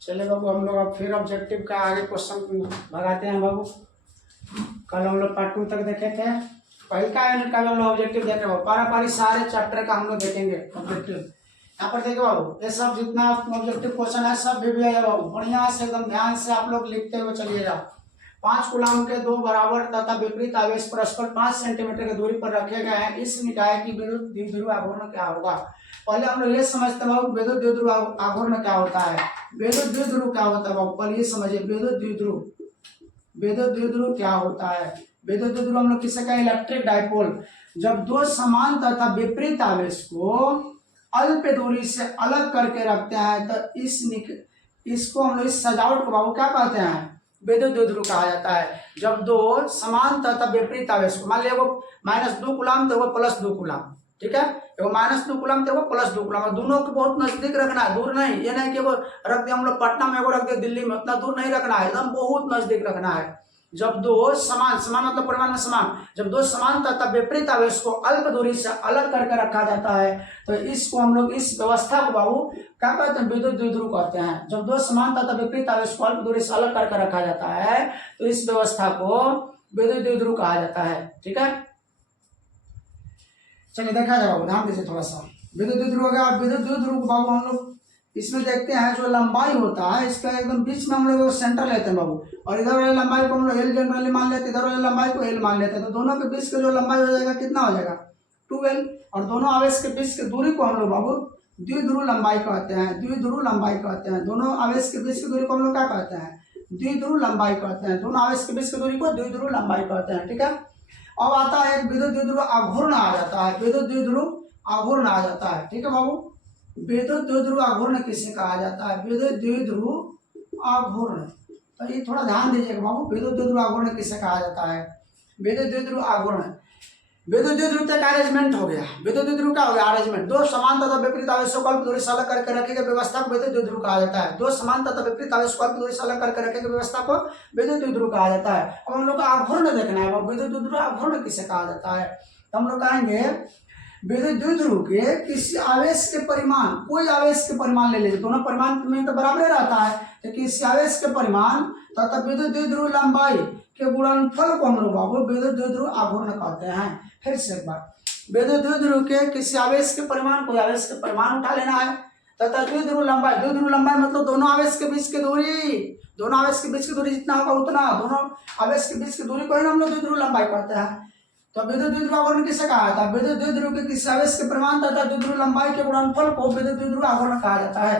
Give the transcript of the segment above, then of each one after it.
चलिए बाबू, हम लोग अब फिर ऑब्जेक्टिव का आगे क्वेश्चन भगाते हैं बाबू। कल हम लोग पार्ट 2 तक देखे थे। पहले का यूनिट का हम लोग ऑब्जेक्टिव देखे बाबू, पारा पारी सारे चैप्टर का हम लोग देखेंगे ऑब्जेक्टिव। यहाँ पर देखिए बाबू, ये सब जितना ऑब्जेक्टिव क्वेश्चन है सब भी है बाबू, बढ़िया से एकदम ध्यान से आप लोग लिखते हुए चलिएगा। 5 कूलम के 2 बराबर तथा विपरीत आवेश परस्पर 5 सेंटीमीटर की दूरी पर रखे गए हैं। इस निकाय की विद्युत द्विध्रुव आघूर्ण क्या होगा? पहले हम लोग ये समझते हैं बाबू, विद्युत द्विध्रुव आघूर्ण क्या होता है। विद्युत द्विध्रुव क्या होता है बाबू, पहले ये समझिए। विद्युत द्विध्रुव क्या होता है? विद्युत द्विध्रुव हम लोग किसे कहें? Electric dipole. जब दो समान तथा विपरीत आवेश को अल्प दूरी से अलग करके रखते हैं तो इसको हम लोग, इस सजावट को बाबू क्या कहते हैं? विद्युत द्विध्रुव कहा जाता है। जब दो समान तथा विपरीत आवेश को, मान लिया वो -2 कूलम तो वो +2 कूलम, ठीक है, वो -2 कूलम तो वो +2 कूलम, दोनों को बहुत नजदीक रखना है, दूर नहीं। ये नहीं कि वो रख दिया हम लोग पटना में, वो रख दिया दिल्ली में, उतना दूर नहीं रखना है, एकदम बहुत नजदीक रखना है। जब दो समान मतलब परिमाण में समान, जब दो समान तथा विपरीत आवेश को अल्प दूरी से अलग करके रखा जाता है तो इसको हम लोग, इस व्यवस्था को बाबू क्या कहते हैं? विद्युत द्विध्रुव कहते हैं। जब दो समान तथा विपरीत आवेश को अल्प दूरी से अलग करके रखा जाता है तो इस व्यवस्था को विद्युत द्विध्रुव कहा जाता है, ठीक है। चलिए देखा जाए बाबू, ध्यान दीजिए थोड़ा सा। विद्युत द्विध्रुव हो गया। विद्युत द्विध्रुव बाबू हम लोग इसमें देखते हैं, जो लंबाई होता है इसका एकदम बीच में हम लोग सेंटर लेते हैं बाबू, और इधर वाली लंबाई को हम लोग एल जनरली मान लेते हैं, इधर वाली लंबाई को एल मान लेते हैं। तो दोनों के बीच का जो लंबाई हो जाएगा कितना हो जाएगा? 2l। और दोनों आवेश के बीच की दूरी को हम लोग बाबू द्विध्रुव लंबाई कहते हैं। द्विध्रुव लंबाई कहते हैं। दोनों आवेश के बीच की दूरी को हम लोग क्या कहते हैं? द्विध्रुव लंबाई कहते हैं। दोनों आवेश के बीच की दूरी को द्विध्रुव लंबाई कहते हैं, ठीक है। अब आता है एक विद्युत द्विध्रुव आघूर्ण आ जाता है। विद्युत द्विध्रुव आघूर्ण आ जाता है, ठीक है बाबू। विद्युत द्विध्रुव आघूर्ण किसे कहा जाता है? विद्युत द्विध्रुव आघूर्ण, तो ये थोड़ा ध्यान दीजिएगा बाबू, विद्युत द्विध्रुव आघूर्ण किसे कहा जाता है? विद्युत द्विध्रुव आघूर्ण, विद्युत द्विध्रुव तक अरेंजमेंट हो गया। विद्युत द्विध्रुव क्या हो गया? अरेंजमेंट। दो समान तथा विपरीत आवेशों को अल्प दूरी से अलग करके रखे गए व्यवस्था को विद्युत द्विध्रुव कहा जाता है। दो समान तथा विपरीत आवेश को अल्प दूरी से अलग करके रखे गए व्यवस्था को विद्युत द्विध्रुव कहा जाता है। अब हम लोग को आघूर्ण देखना है, विद्युत द्विध्रुव आघूर्ण किसे कहा जाता है? तो हम लोग कहेंगे विद्युत द्विध्रुव के किसी आवेश के परिमाण, कोई आवेश के परिमाण ले लीजिए, दोनों परिमाण में तो बराबर रहता है, तो किसी आवेश के परिमाण तथा विद्युत द्विध्रुव लंबाई के गुणनफल को हम लोग बाबू विद्युत द्विध्रुव आघूर्ण कहते हैं। फिर से एक बार, विद्युत द्विध्रुव के किसी आवेश के परिमाण, कोई आवेश के परिमाण उठा लेना है, तथा द्विध्रुव लंबाई मतलब दोनों आवेश के बीच की दूरी, दोनों आवेश के बीच की दूरी जितना होगा उतना, दोनों आवेश के बीच की दूरी को हम लोग द्विध्रुव लंबाई कहते हैं। तो विद्युत द्विध्रुव आघूर्ण किसे कहा जाता है? विद्युत द्विध्रुव के किसी आवेश के परिमाण तथा द्विध्रुव लंबाई के गुणनफल को विद्युत द्विध्रुव आघूर्ण कहा जाता है।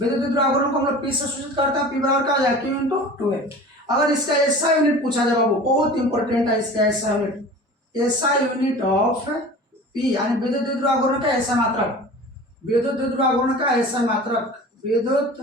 विद्युत द्विध्रुव आघूर्ण को हम लोग P से सूचित करते हैं। P बराबर क्या हो जाएगा? Q × 2a। अगर इसका ऐसा यूनिट पूछा जाए बाबू, बहुत इंपॉर्टेंट है इसका ऐसा यूनिट, ऐसा यूनिट ऑफ P, यानी विद्युत द्विध्रुव आघूर्ण का ऐसा मात्रक, विद्युत द्विध्रुव आघूर्ण का ऐसा मात्रक, विद्युत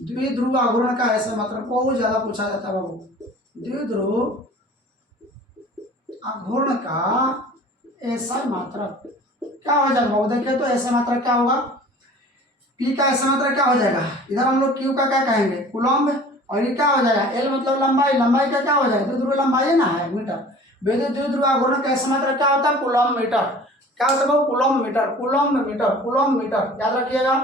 द्विध्रुव आघूर्ण का ऐसा मात्रक बहुत ज्यादा पूछा जाता है बाबू। द्विध्रुव आघूर्ण का ऐसा मात्रक क्या हो जाएगा बाबू? देखिए तो ऐसा मात्रक क्या होगा? P का ऐसा मात्रक क्या हो जाएगा? इधर हम लोग Q का क्या कहेंगे? कूलम्ब, और ये क्या हो जाएगा? L मतलब लंबाई, लंबाई का क्या हो जाएगा? द्विध्रुव लंबाई है ना, है मीटर। विद्युत द्विध्रुव आघूर्ण का ऐसा मात्रक क्या होता है? Coulomb metre. क्या होता है बाबू? Coulomb metre, coulomb metre, coulomb metre, याद रखिएगा।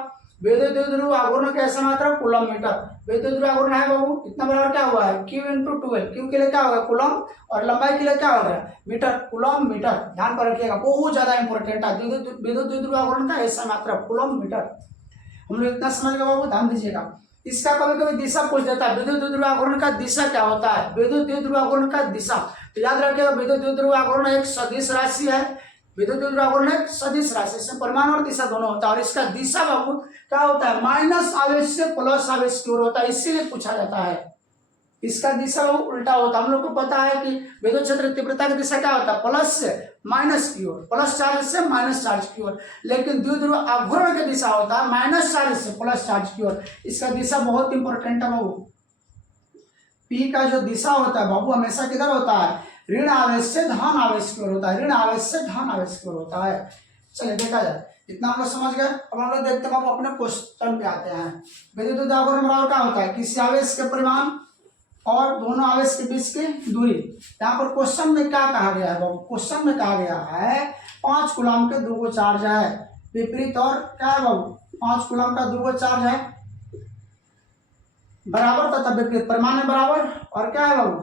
विद्युत द्विध्रुव आघूर्ण का ऐसा मात्रक कूलम्ब मीटर। विद्युत द्विध्रुव आघूर्ण है बाबू कितना बराबर क्या हुआ है? Q × 2l। Q के लिए क्या होगा? कूलम्ब, और लंबाई के लिए क्या होगा? मीटर, कूलम्ब मीटर, ध्यान पर रखिएगा, बहुत ज्यादा इंपॉर्टेंट है। विद्युत द्विध्रुव आघूर्ण का ऐसा मात्रक कूलम्ब मीटर। हम लोग इतना समझ गए बाबू, ध्यान दीजिएगा। इसका कभी कभी दिशा पूछ देता है, विद्युत द्विध्रुव आघूर्ण का दिशा क्या होता है? विद्युत द्विध्रुव आघूर्ण का दिशा, तो याद रखिएगा विद्युत द्विध्रुव आघूर्ण एक सदिश राशि है। विद्युत द्विध्रुव आघूर्ण एक सदिश राशि, इसमें परिमाण और दिशा दोनों होता है। और इसका दिशा बाबू क्या होता है? माइनस आवेश से प्लस आवेश की ओर होता है, इसीलिए पूछा जाता है। इसका दिशा उल्टा होता है। हम लोग को पता है कि विद्युत क्षेत्र तीव्रता की दिशा क्या होता है? प्लस से माइनस की ओर, प्लस चार्ज से माइनस चार्ज की ओर। लेकिन द्विध्रुव आघूर्ण की दिशा होता है माइनस चार्ज से प्लस चार्ज की ओर। इसका दिशा बहुत इंपॉर्टेंट है बाबू। P का जो दिशा होता है बाबू हमेशा किधर होता है? ऋण आवेश से धन आवेश की ओर होता है, ऋण आवेश से धन आवेश की ओर होता है। चलिए देखा जाए, इतना हम लोग समझ गए। अब हम लोग देखते हैं बाबू अपने क्वेश्चन पे आते हैं। विद्युत द्विध्रुव आघूर्ण बराबर क्या होता है? किसी आवेश के परिमाण और दोनों आवेश के बीच की दूरी। यहाँ पर क्वेश्चन में क्या कहा गया है बाबू? क्वेश्चन में कहा गया है 5 कूलम के 2 चार्ज है, विपरीत और क्या है बाबू? 5 कूलम का 2 चार्ज है, बराबर तथा विपरीत, परिमाण में बराबर और क्या है बाबू,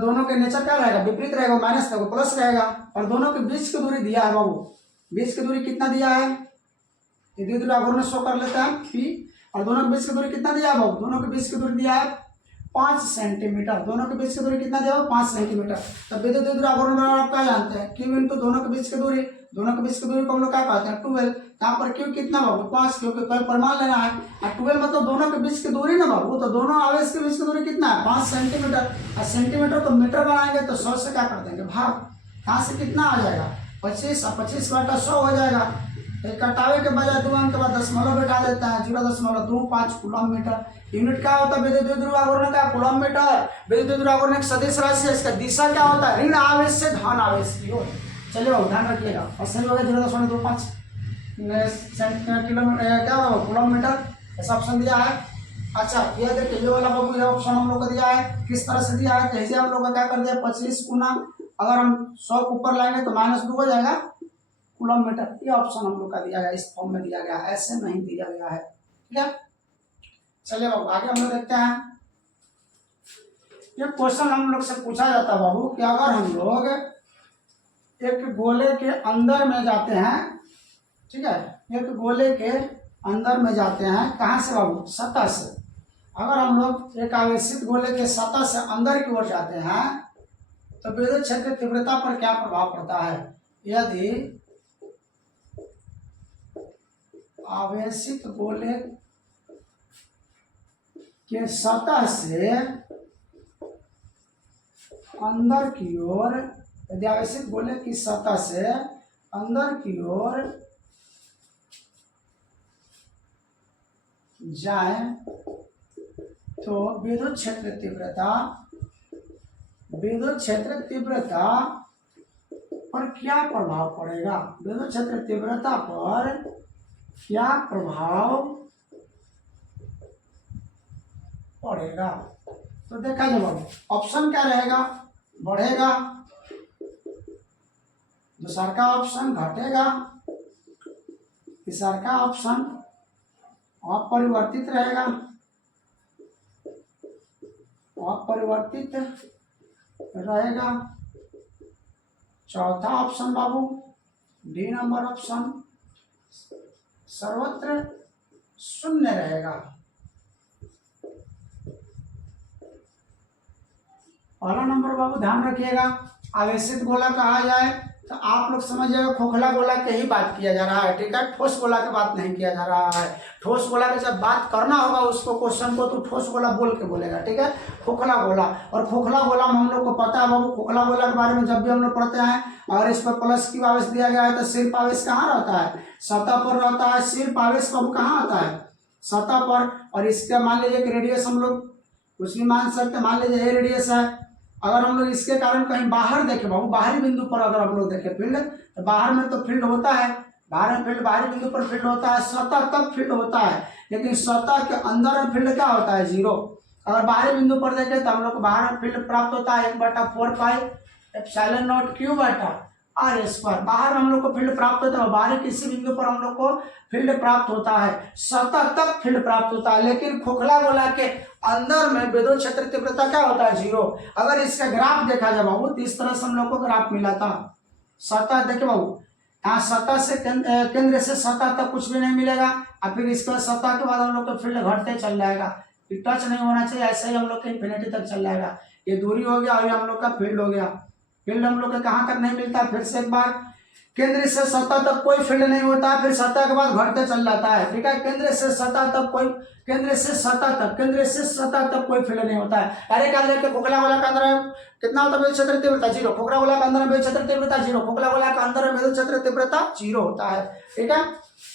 दोनों के नेचर क्या रहेगा, विपरीत रहेगा, माइनस रहेगा, प्लस रहेगा। और दोनों के बीच की दूरी दिया है बाबू, बीच की दूरी कितना दिया है, ये दूरी आघूर्ण शो कर लेते हैं पी। और दोनों के बीच की दूरी कितना दिया है बाबू, दोनों के बीच की दूरी दिया है 5 सेंटीमीटर, दोनों के बीच की दूरी कितना दिया है 5 सेंटीमीटर। तो विद्युत दूरी आघूर्ण बराबर आप क्या जानते हैं, क्यू इंटू दोनों के बीच की दूरी, दोनों के बीच की दूरी को हम लोग क्या कहते हैं 12। यहाँ पर क्यू कितना बाबू 5, क्योंकि कल परिमाण लेना है, और 12 मतलब दोनों के बीच की दूरी ना बाबू, तो दोनों आवेश के बीच की दूरी कितना है 5 सेंटीमीटर। और सेंटीमीटर को मीटर बनाएंगे तो 100 से क्या कर देंगे भाग, यहाँ से कितना आ जाएगा 25, और 25 बटा 100 हो जाएगा। एक कटावे के बजाय 2 अंक के बाद दशमलव बैठा देता है, 0.25 कूलम-मीटर। यूनिट क्या होता है विद्युत ध्रुव आघूर्ण का, कूलम-मीटर। विद्युत ध्रुव आघूर्ण एक सदिश राशि है, इसका दिशा क्या होता है, ऋण आवेश से धन आवेश की ओर। चलिए बाबू ध्यान रखिएगा, और सही हो गया 0.25 किलोमीटर क्या होगा कूलम-मीटर, ऐसा ऑप्शन दिया है। अच्छा ये देखिए ये वाला बाबू, ये ऑप्शन हम लोग को दिया है, किस तरह से दिया है, कैसे हम लोग का क्या कर दिया 25 गुना, अगर हम 100 को ऊपर लाएंगे तो -2 हो जाएगा कूलम-मीटर। ये ऑप्शन हम लोग का दिया गया, इस फॉर्म में दिया गया, ऐसे नहीं दिया गया है, ठीक है। चलिए बाबू आगे हम लोग देखते हैं। ये क्वेश्चन हम लोग से पूछा जाता है बाबू कि अगर हम लोग एक गोले के अंदर में जाते हैं, ठीक है, एक गोले के अंदर में जाते हैं, कहाँ से बाबू, सतह से। अगर हम लोग एक आवेशित गोले के सतह से अंदर की ओर जाते हैं तो विद्युत क्षेत्र तीव्रता पर क्या प्रभाव पड़ता है। यदि आवेशित गोले के सतह से अंदर की ओर, यदि आवेशित गोले की सतह से अंदर की ओर जाए तो विद्युत क्षेत्र तीव्रता पर क्या प्रभाव पड़ेगा, विद्युत क्षेत्र तीव्रता पर क्या प्रभाव पड़ेगा। तो देखा जाए बाबू ऑप्शन क्या रहेगा, बढ़ेगा, दूसरा का ऑप्शन घटेगा, तीसरा का ऑप्शन अपरिवर्तित रहेगा, अपरिवर्तित रहेगा, चौथा ऑप्शन बाबू डी नंबर ऑप्शन सर्वत्र शून्य रहेगा। पहला नंबर बाबू ध्यान रखिएगा, आवेशित गोला कहा जाए तो आप लोग समझ जाएगा खोखला गोला की ही बात किया जा रहा है, ठीक है, ठोस गोला की बात नहीं किया जा रहा है। ठोस गोला की जब बात करना होगा उसको क्वेश्चन को तो ठोस गोला बोल के बोलेगा, ठीक है, खोखला गोला। और खोखला गोला में हम लोग को पता है बाबू, खोखला गोला के बारे में जब भी हम लोग पढ़ते हैं और इस पर प्लस की आवेश दिया गया है तो सिर्फ आवेश कहाँ रहता है, सतह पर रहता है, सिर्फ आवेश बाबू कहाँ आता है, सतह पर। और इसका मान लीजिए कि रेडियस हम लोग कुछ भी मान सकते हैं, मान लीजिए ये रेडियस है, अगर हम लोग इसके कारण कहीं बाहर देखें बाबू, बाहरी बिंदु पर अगर हम लोग देखें फील्ड, तो बाहर में तो फील्ड होता है, बाहर में फील्ड, बाहरी बिंदु पर फील्ड होता है, सतह तक फील्ड होता है, लेकिन सतह के अंदर में फील्ड क्या होता है 0। अगर बाहरी बिंदु पर देखें तो हम लोग को बाहर में फील्ड प्राप्त होता है 1/4πε0 क्यू बटा आर स्क्वायर। बाहर हम लोग को फील्ड प्राप्त होता है, बाहरी किसी बिंदु पर हम लोग को फील्ड प्राप्त होता है, सतह तक फील्ड प्राप्त होता है, लेकिन खोखला गोला के अंदर में विद्युत क्षेत्र तीव्रता क्या होता है 0। अगर इसका ग्राफ देखा जाए बाबू तो इस तरह से हम लोग को ग्राफ मिला था, सतह देखिए बाबू, यहाँ सतह से केंद्र से सतह तक कुछ भी नहीं मिलेगा, और फिर इसके सतह के बाद हम लोग को फील्ड घटते चल जाएगा, टच नहीं होना चाहिए, ऐसे ही हम लोग के इंफिनिटी तक चल जाएगा। ये दूरी हो गया और ये हम लोग का फील्ड हो गया। फील्ड हम लोग को कहाँ तक नहीं मिलता, फिर से एक बार, केंद्र से सतह तक कोई फील्ड नहीं होता है, फिर सतह के बाद घटते चल जाता है, ठीक है, केंद्र से सतह तक कोई फील्ड नहीं होता है। अरे क्या देखते खोखला गोला के अंदर कितना होता है विद्युत क्षेत्र तीव्रता 0, खोखला गोला के अंदर में विद्युत क्षेत्र तीव्रता 0, खोखला गोला के अंदर में विद्युत क्षेत्र तीव्रता 0 होता है, ठीक है।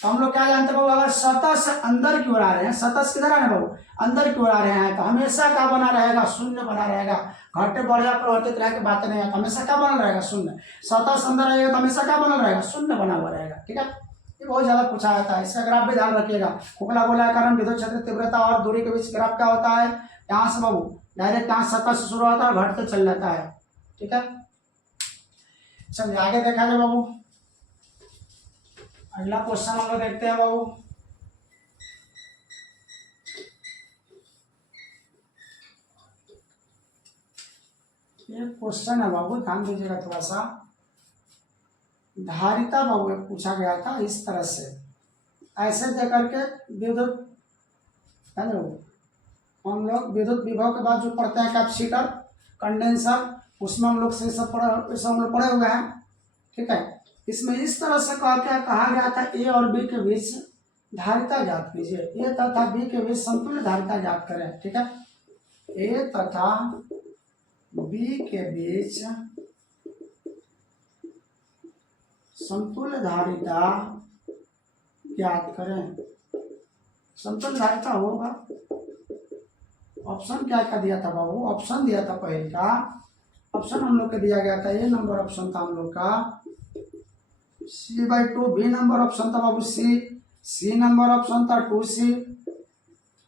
तो हम लोग क्या जानते हैं बाबू, अगर सतह से अंदर की ओर आ रहे हैं, सतह से किधर आ रहे हैं बाबू, अंदर की ओर आ रहे हैं, तो हमेशा क्या बना रहेगा, शून्य बना रहेगा। घटे बढ़ या परिवर्तित रह के बात नहीं है, हमेशा क्या बना रहेगा, शून्य। सतह से अंदर रहेगा तो हमेशा क्या बना रहेगा, शून्य बना हुआ रहेगा, ठीक है। ये बहुत ज्यादा पूछा जाता है, इसका ग्राफ भी ध्यान रखिएगा। खोखला गोला के कारण विद्युत क्षेत्र तीव्रता और दूरी के बीच ग्राफ क्या होता है, यहाँ से बाबू डायरेक्ट यहाँ सतह से शुरू होता है और घटते चल जाता है, ठीक है। चलिए आगे देखा जाए बाबू, अगला क्वेश्चन हम लोग देखते हैं बाबू। एक क्वेश्चन है बाबू, ध्यान दीजिएगा थोड़ा सा। धारिता बाबू एक पूछा गया था इस तरह से, ऐसे दे करके विद्युत, हेलो, हम लोग विद्युत विभव के बाद जो पढ़ते हैं कैपेसिटर, कंडेंसर, उसमें हम लोग से सब हम लोग पढ़े हुए हैं, ठीक है। इसमें इस तरह से कहा गया था ए और बी के बीच धारिता ज्ञात कीजिए, ए तथा बी के बीच समतुल्य धारिता ज्ञात करें, ठीक है। ए तथा बी के बीच समतुल्य धारिता ज्ञात करें। समतुल्य धारिता होगा, ऑप्शन क्या क्या दिया था बाबू, ऑप्शन दिया था पहले का ऑप्शन हम लोग को दिया गया था, ए नंबर ऑप्शन था हम लोग का C/2, बी नंबर ऑप्शन था बाबू सी नंबर ऑप्शन था 2C,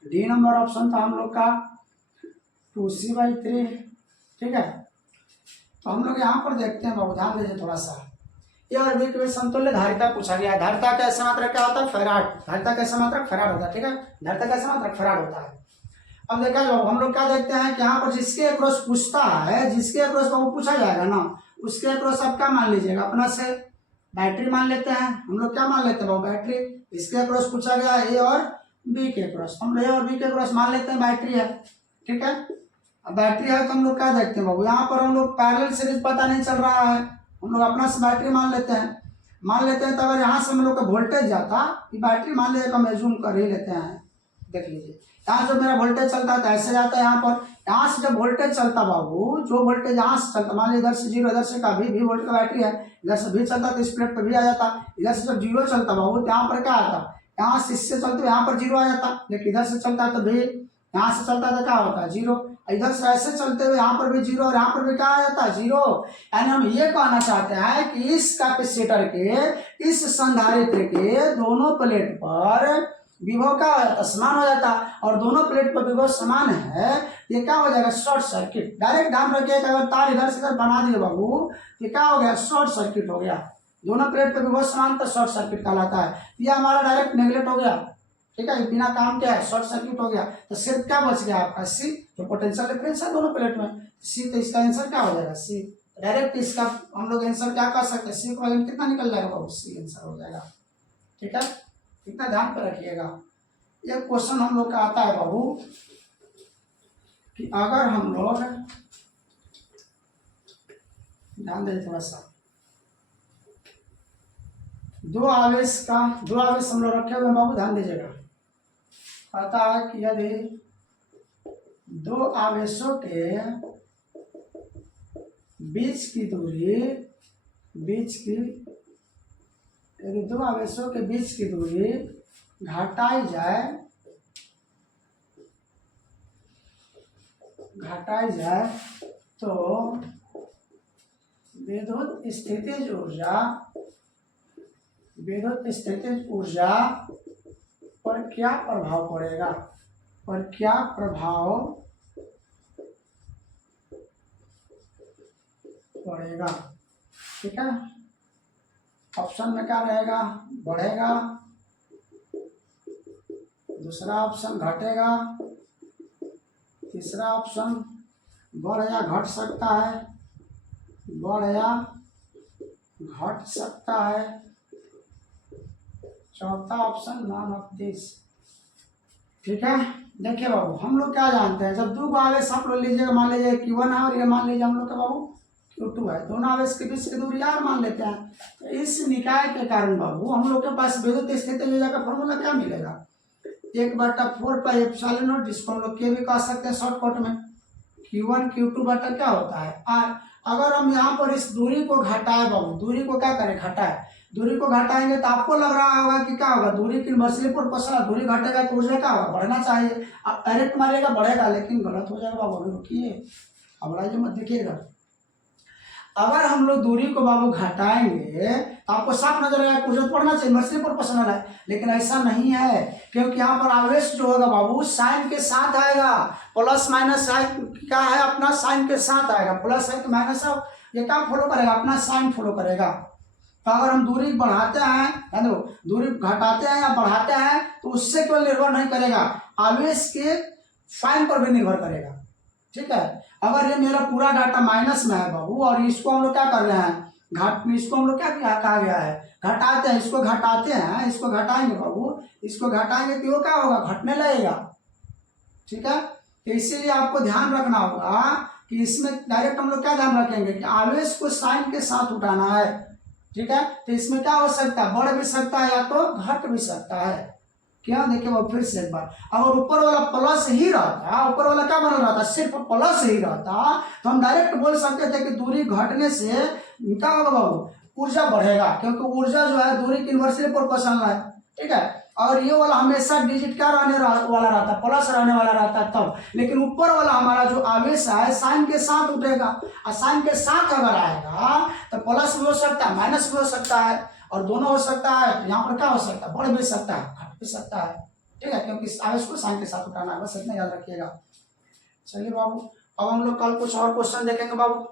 डी नंबर ऑप्शन था हम लोग का 2C/3, ठीक है। तो हम लोग यहाँ पर देखते हैं बाबू, ध्यान दीजिए थोड़ा सा। ए और बी के बीच समतुल्य धारिता पूछा गया है। धारिता का ऐसा मात्रक क्या होता है, फैराड। धारिता का ऐसा मात्रक फैराड होता है, ठीक है। धारिता का ऐसा मात्रक फैराड होता है। अब देखा जाओ, हम लोग क्या देखते हैं कि यहाँ पर जिसके अक्रॉस पूछता है, जिसके अक्रॉस बाबू पूछा जाएगा ना, उसके अक्रॉस आप क्या मान लीजिएगा, अपना से बैटरी मान लेते हैं। हम लोग क्या मान लेते हैं बाबू, बैटरी। इसके अक्रॉस पूछा गया ए और बी के अक्रॉस, हम ए और बी के अक्रॉस मान लेते हैं बैटरी है, ठीक है। अब बैटरी है तो हम लोग क्या देखते हैं बाबू, यहाँ पर हम लोग पैरेलल सीरीज पता नहीं चल रहा है, हम लोग अपना से बैटरी मान लेते हैं। तो अगर यहाँ से हम लोग का वोल्टेज जाता, ये बैटरी मान लीजिए, हम एज्यूम कर ही लेते हैं, देख लीजिए। यहाँ जो मेरा वोल्टेज चलता है तो ऐसे जाता है यहाँ पर, यहाँ से जब वोल्टेज चलता बाबू, जो वोल्टेज यहाँ से चलता, मान लीजिए इधर से 0, इधर से का भी वोल्ट का बैटरी है, इधर से भी चलता तो इस प्लेट पर भी आ जाता। इधर से जब 0 चलता बाबू तो यहाँ पर क्या आता, यहाँ से इससे चलते यहाँ पर 0 आ जाता, लेकिन इधर से चलता है तो भी, यहाँ से चलता है तो क्या होता है 0, इधर से ऐसे चलते हुए यहाँ पर भी 0 और यहाँ पर भी क्या आ जाता है 0। यानी हम ये कहना चाहते हैं कि इस कैपेसिटर के, इस संधारित्र के दोनों प्लेट पर विभव क्या हो जाता, समान हो जाता, और दोनों प्लेट पर विभव समान है, ये क्या हो जाएगा, शॉर्ट सर्किट। डायरेक्ट ध्यान रखिए, अगर तार इधर से इधर बना दिए बाबू तो क्या हो गया, शॉर्ट सर्किट हो गया। दोनों प्लेट पर विभव समान तो शॉर्ट सर्किट कहलाता है। ये हमारा डायरेक्ट नेगलेक्ट हो गया, ठीक है, बिना काम क्या है, शॉर्ट सर्किट हो गया। तो सिर्फ क्या बच गया आपका सी, जो पोटेंशियल डिफरेंस है दोनों प्लेट में, सी। तो इसका आंसर क्या हो जाएगा, सी। डायरेक्ट इसका हम लोग आंसर क्या कर सकते हैं, सी को कितना निकल जाएगा बाबू, सी आंसर हो जाएगा, ठीक है। इतना ध्यान पर रखिएगा। एक क्वेश्चन हम लोग का आता है बाबू कि अगर हम लोग, ध्यान दें थोड़ा सा, दो आवेश हम लोग रखे हुए हैं बाबू, ध्यान दीजिएगा। कहता है कि यदि दो आवेशों के बीच की दूरी, यदि दो आवेशों के बीच की दूरी घटाई जाए तो विद्युत स्थितिज ऊर्जा पर क्या प्रभाव पड़ेगा, ठीक है। ऑप्शन में क्या रहेगा, बढ़ेगा, दूसरा ऑप्शन घटेगा, तीसरा ऑप्शन बढ़ या घट सकता है, चौथा ऑप्शन नॉन ऑफ दिस, ठीक है। देखिए बाबू, हम लोग क्या जानते हैं, जब दो आवेश आप लोग लीजिएगा, मान लीजिए Q1 है और ये मान लीजिए हम लोग का बाबू Q2 है, दोनों आवेश के बीच की दूरी R मान लेते हैं। तो इस निकाय के कारण बाबू हम लोग के पास विद्युत स्थिति ऊर्जा का फॉर्मूला क्या मिलेगा, 1/4πε0, जिसको हम लोग के भी कह सकते हैं शॉर्टकट में, Q1 Q2 बटा क्या होता है R। अगर हम यहाँ पर इस दूरी को घटाए बाबू, दूरी को क्या करें, घटाए, दूरी को घटाएंगे तो आपको लग रहा होगा कि क्या होगा, दूरी की इनवर्सली प्रोपोर्शनल, दूरी घटेगा तो ऊर्जा क्या होगा, बढ़ना चाहिए। आप डायरेक्ट मारिएगा बढ़ेगा, लेकिन गलत हो जाएगा बाबू, अभी रुकिए, अब मत देखिएगा। अगर हम लोग दूरी को बाबू घटाएंगे तो आपको साफ नजर आएगा ऊर्जा बढ़ना चाहिए, इनवर्सली प्रोपोर्शनल है, लेकिन ऐसा नहीं है, क्योंकि यहाँ पर आवेश जो होगा बाबू साइन के साथ आएगा, प्लस माइनस साइन क्या है अपना, साइन के साथ आएगा, प्लस है तो माइनस है, ये क्या फॉलो करेगा, अपना साइन फॉलो करेगा। तो अगर हम दूरी बढ़ाते हैं, दूरी घटाते हैं या बढ़ाते हैं तो उससे केवल निर्भर नहीं करेगा, आवेश के साइन पर भी निर्भर करेगा, ठीक है। अगर ये मेरा पूरा डाटा माइनस में है बाबू, और इसको हम लोग क्या कर रहे हैं, इसको हम लोग क्या कहा गया है, घटाते हैं, इसको घटाते हैं, इसको घटाएंगे बाबू, इसको घटाएंगे तो क्या होगा, घटने लगेगा। ठीक है, तो इसीलिए आपको ध्यान रखना होगा कि इसमें डायरेक्ट हम लोग क्या ध्यान रखेंगे कि आवेश को साइन के साथ उठाना है। ठीक है, तो इसमें क्या हो सकता है, बढ़ भी सकता है या तो घट भी सकता है। क्या देखिए वो फिर से एक बार, अगर ऊपर वाला प्लस ही रहता, ऊपर वाला क्या बना रहता, सिर्फ प्लस ही रहता, तो हम डायरेक्ट बोल सकते थे कि दूरी घटने से क्या होगा बाबू, ऊर्जा बढ़ेगा, क्योंकि ऊर्जा जो है दूरी की इन्वर्सली प्रोपोर्शनल है। ठीक है, और ये वाला हमेशा डिजिट क्या वाला रहता, प्लस रहने वाला रहता तब, लेकिन ऊपर वाला हमारा जो आवेश है साइन के साथ उठेगा, और साइन के साथ अगर आएगा तो प्लस भी हो सकता है, माइनस भी हो सकता है, और दोनों हो सकता है। यहाँ पर क्या हो सकता है, बढ़ भी सकता है, घट भी सकता है। ठीक है, क्योंकि इस आवेश को साइन के साथ उठाना है, बस इतना याद रखिएगा। चलिए बाबू, अब हम लोग कल कुछ और क्वेश्चन देखेंगे बाबू।